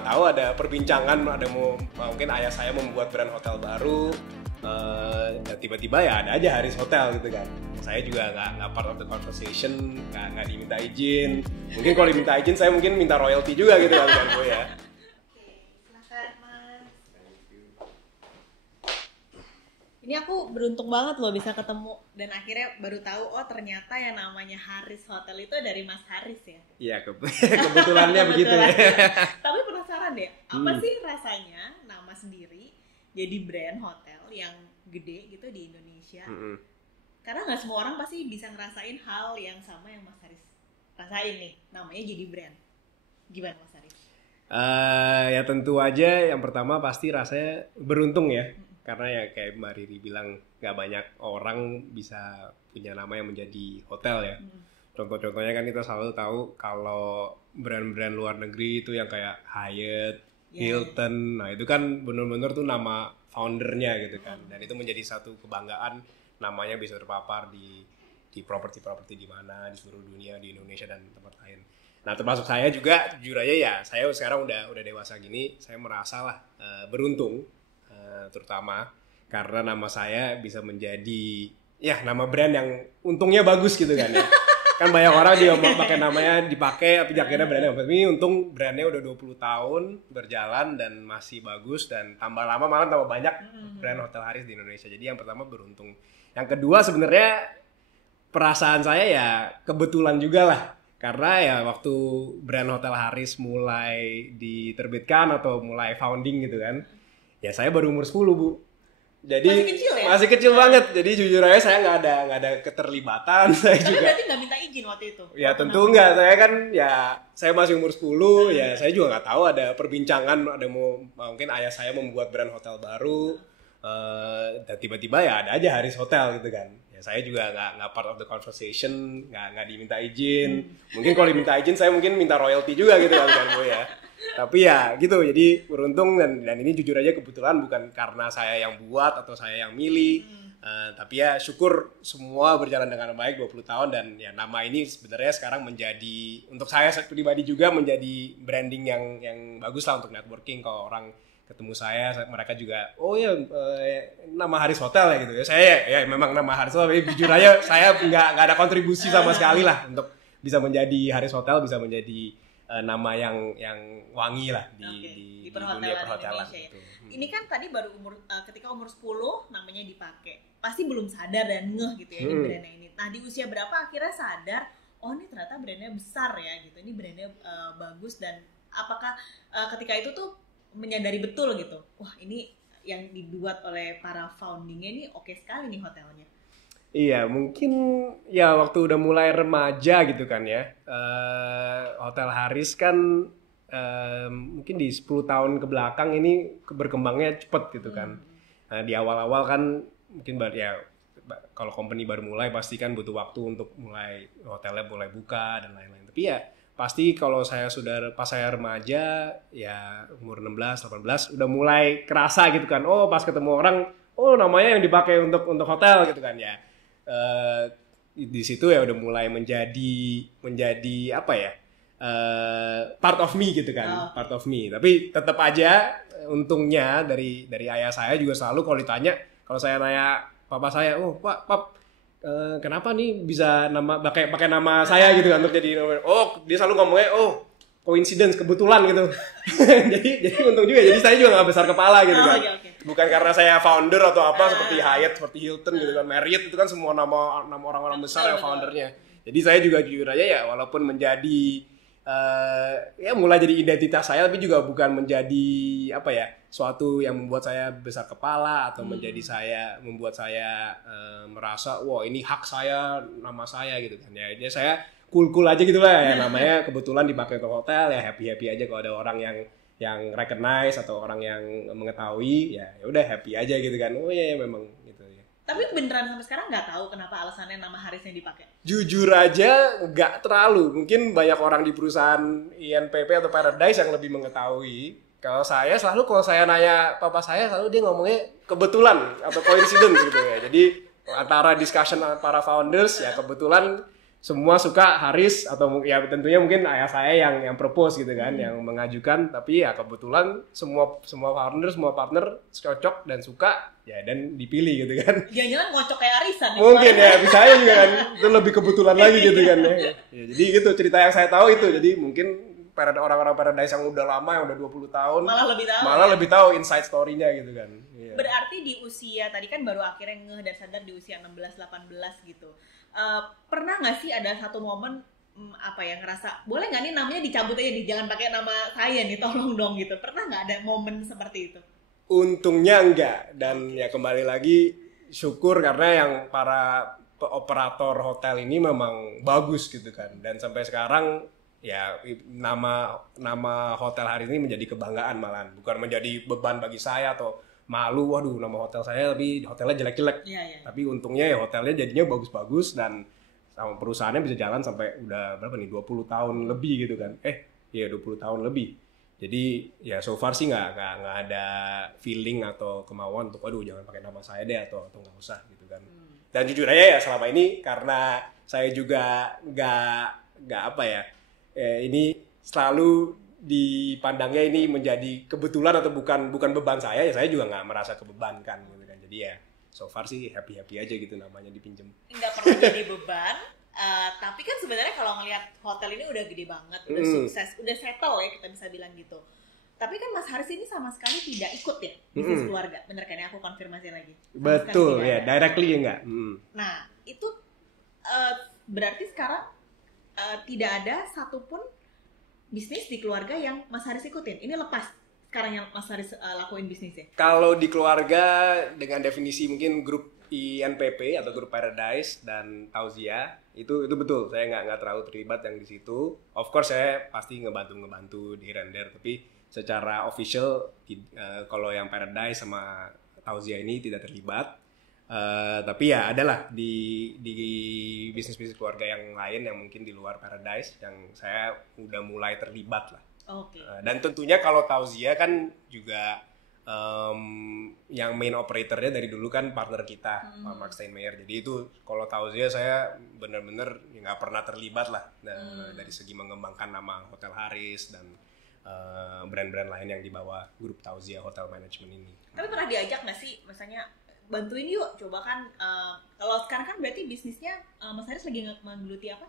nggak tahu ada perbincangan ada mungkin ayah saya membuat brand hotel baru. Dan tiba-tiba ya ada aja Haris Hotel gitu kan. Saya juga nggak part of the conversation, nggak diminta izin. Mungkin kalau diminta izin saya mungkin minta royalty juga gitu kan gue ya. Ini aku beruntung banget loh bisa ketemu dan akhirnya baru tahu oh ternyata yang namanya Haris Hotel itu dari Mas Haris ya. Iya kebetulannya begitu ya. Tapi penasaran deh, apa sih rasanya nama sendiri jadi brand hotel yang gede gitu di Indonesia? Karena nggak semua orang pasti bisa ngerasain hal yang sama yang Mas Haris rasain nih, namanya jadi brand. Gimana Mas Haris? Ya tentu aja yang pertama pasti rasanya beruntung ya. Karena ya kayak Mbak Riri bilang gak banyak orang bisa punya nama yang menjadi hotel ya. Contoh-contohnya kan kita selalu tahu kalau brand-brand luar negeri itu yang kayak Hyatt, Hilton, nah itu kan benar-benar tuh nama foundernya gitu kan. Dan itu menjadi satu kebanggaan namanya bisa terpapar di properti-properti di mana di seluruh dunia, di Indonesia dan tempat lain. Nah termasuk saya juga jujur aja ya, saya sekarang udah dewasa gini, saya merasa lah beruntung. Terutama karena nama saya bisa menjadi ya nama brand yang untungnya bagus gitu kan ya. Kan banyak orang dia pakai namanya dipakai tapi akhirnya brandnya bagus. Ini untung brandnya udah 20 tahun berjalan dan masih bagus dan tambah lama malah tambah banyak brand Hotel Haris di Indonesia. Jadi yang pertama beruntung. Yang kedua sebenarnya perasaan saya ya kebetulan juga lah. Karena ya waktu brand Hotel Haris mulai diterbitkan atau mulai founding gitu kan. Ya saya baru umur 10 Bu. Jadi masih kecil ya? Masih kecil banget. Jadi jujur aja saya nggak ada keterlibatan. Saya Tapi juga. berarti nggak minta izin waktu itu? Ya tentu nggak. Saya kan ya saya masih umur 10. Ya saya juga nggak tahu ada perbincangan ada mungkin ayah saya membuat brand hotel baru. Dan tiba-tiba ya ada aja Haris Hotel gitu kan. Ya saya juga nggak part of the conversation, nggak diminta izin. Mungkin kalau diminta izin saya mungkin minta royalty juga gitu kan gue ya. Tapi ya gitu, jadi beruntung dan ini jujur aja kebetulan bukan karena saya yang buat atau saya yang milih. Tapi ya syukur semua berjalan dengan baik 20 tahun dan ya nama ini sebenarnya sekarang menjadi untuk saya pribadi juga menjadi branding yang bagus lah untuk networking. Kalau orang ketemu saya mereka juga oh ya nama Haris Hotel ya gitu ya. Saya ya memang nama Haris Hotel, tapi jujur aja saya nggak ada kontribusi sama sekali lah untuk bisa menjadi Haris Hotel, bisa menjadi nama yang wangi lah di dunia perhotelan ya. Ini kan tadi baru ketika umur 10 namanya dipakai. Pasti belum sadar dan ngeh gitu ya ini brandnya ini. Nah, di usia berapa akhirnya sadar oh ini ternyata brandnya besar ya gitu. Ini brandnya bagus dan apakah ketika itu tuh menyadari betul gitu. Wah, ini yang dibuat oleh para foundingnya ini oke sekali nih hotelnya. Iya, mungkin ya waktu udah mulai remaja gitu kan ya. Hotel Haris kan mungkin di 10 tahun ke belakang ini berkembangnya cepet gitu kan. Nah, di awal-awal kan mungkin ya kalau company baru mulai pasti kan butuh waktu untuk mulai hotelnya mulai buka dan lain-lain. Tapi ya pasti kalau pas saya remaja ya umur 16, 18 udah mulai kerasa gitu kan. Oh, pas ketemu orang, oh namanya yang dipakai untuk hotel gitu kan ya. Di situ ya udah mulai menjadi apa ya part of me gitu kan, part of me. Tapi tetap aja untungnya dari ayah saya juga selalu kalau ditanya, kalau saya nanya papa saya, oh pap kenapa nih bisa pakai nama saya gitu kan untuk jadi dia selalu ngomongnya coincidence, kebetulan gitu. jadi untung juga. Jadi saya juga nggak besar kepala gitu kan. Okay. Bukan karena saya founder atau apa seperti Hyatt, seperti Hilton gitu kan, Marriott itu kan semua nama orang-orang besar ya foundernya. Jadi saya juga jujur aja ya walaupun menjadi ya mulai jadi identitas saya, tapi juga bukan menjadi apa ya suatu yang membuat saya besar kepala atau membuat saya merasa wah ini hak saya, nama saya gitu kan ya. Jadi saya cool aja gitu lah ya, namanya kebetulan dipakai untuk hotel ya, happy aja kalau ada orang yang recognize atau orang yang mengetahui ya udah happy aja gitu kan. Oh ya memang gitu ya. Tapi beneran sampai sekarang nggak tahu kenapa alasannya nama Harisnya dipakai? Jujur aja nggak terlalu. Mungkin banyak orang di perusahaan INPP atau Paradise yang lebih mengetahui. Kalau saya nanya papa saya selalu dia ngomongnya kebetulan atau coincidence gitu ya. Jadi antara discussion para founders ya kebetulan semua suka Haris atau ya tentunya mungkin ayah saya yang propose gitu kan, yang mengajukan, tapi ya kebetulan semua partner cocok dan suka ya dan dipilih gitu kan. Jangan-jangan ngocok kayak arisan. Mungkin ya bisa aja juga kan, itu lebih kebetulan lagi gitu kan ya. Ya jadi gitu cerita yang saya tahu itu, jadi mungkin orang-orang Paradise yang udah lama, yang udah 20 tahun malah lebih tahu inside story-nya gitu kan. Iya. Berarti di usia tadi kan baru akhirnya ngeh dan sadar di usia 16-18 gitu. Pernah nggak sih ada satu momen ngerasa boleh nggak nih namanya dicabut aja nih, jangan pakai nama saya nih, tolong dong gitu. Pernah nggak ada momen seperti itu? Untungnya enggak, dan ya kembali lagi syukur karena yang para operator hotel ini memang bagus gitu kan, dan sampai sekarang ya nama hotel hari ini menjadi kebanggaan, malahan bukan menjadi beban bagi saya atau malu, waduh nama hotel saya tapi hotelnya jelek-jelek. Tapi untungnya ya hotelnya jadinya bagus-bagus dan sama perusahaannya bisa jalan sampai udah berapa nih, 20 tahun lebih gitu kan. 20 tahun lebih. Jadi ya so far sih nggak ada feeling atau kemauan untuk waduh jangan pakai nama saya deh atau nggak usah gitu kan. Dan jujur aja ya selama ini karena saya juga ini selalu dipandangnya ini menjadi kebetulan atau bukan beban saya, ya saya juga nggak merasa kebebankan gitu kan. Jadi ya so far sih happy aja gitu namanya dipinjem. Nggak pernah jadi beban. Tapi kan sebenarnya kalau ngelihat hotel ini udah gede banget, udah sukses, udah settle ya kita bisa bilang gitu. Tapi kan Mas Haris ini sama sekali tidak ikut ya bisnis keluarga, bener kan ya? Aku konfirmasi lagi. Betul ya, directly ya enggak. Nah itu berarti sekarang tidak ada satupun bisnis di keluarga yang Mas Haris ikutin. Ini lepas sekarang yang Mas Haris lakuin bisnisnya. Kalau di keluarga dengan definisi mungkin grup INPP atau grup Paradise dan Tauzia itu betul, saya nggak terlalu terlibat yang di situ. Of course saya pasti ngebantu di here and there, tapi secara official kalau yang Paradise sama Tauzia ini tidak terlibat. Tapi ya adalah di bisnis keluarga yang lain yang mungkin di luar Paradise yang saya udah mulai terlibat lah. Okay. Dan tentunya kalau Tauzia kan juga yang main operatornya dari dulu kan partner kita, Pak Mark Steinmeier. Jadi itu kalau Tauzia saya benar-benar nggak pernah terlibat lah dari segi mengembangkan nama Hotel Haris dan brand-brand lain yang dibawa grup Tauzia Hotel Management ini. Tapi pernah diajak nggak sih, misalnya bantuin yuk, coba kan kalau sekarang kan berarti bisnisnya Mas Haris lagi menggeluti apa?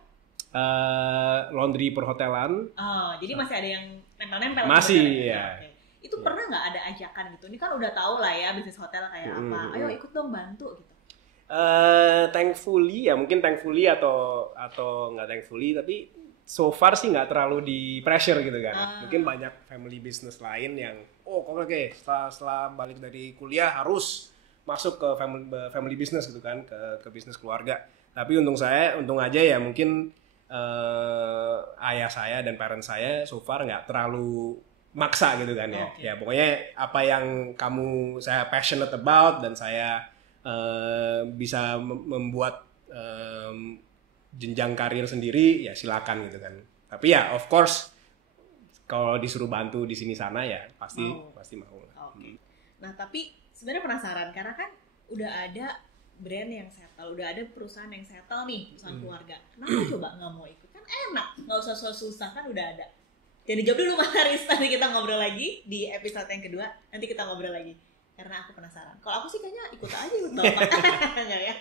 Laundry perhotelan. Jadi masih ada yang nempel-nempel. Masih ya. Okay. Itu pernah nggak ada ajakan gitu? Ini kan udah tahu lah ya bisnis hotel kayak apa. Ayo ikut dong bantu gitu. Thankfully ya, mungkin thankfully atau nggak thankfully, tapi so far sih nggak terlalu di pressure gitu kan. Mungkin banyak family business lain yang oke, setelah balik dari kuliah harus masuk ke family business gitu kan, ke bisnis keluarga. Tapi untung aja ya mungkin ayah saya dan parents saya so far nggak terlalu maksa gitu kan ya. Okay. Ya pokoknya apa yang saya passionate about dan saya bisa membuat jenjang karir sendiri ya silakan gitu kan. Tapi ya of course kalau disuruh bantu di sini sana ya pasti mau. Okay. Nah tapi sebenarnya penasaran karena kan udah ada brand yang settle, udah ada perusahaan yang settle nih, perusahaan keluarga. Kenapa coba nggak mau ikut? Kan enak, nggak usah susah kan udah ada. Jadi jawab dulu Mas Haris, nanti kita ngobrol lagi di episode yang kedua. Nanti kita ngobrol lagi karena aku penasaran. Kalau aku sih kayaknya ikut aja, enggak ya?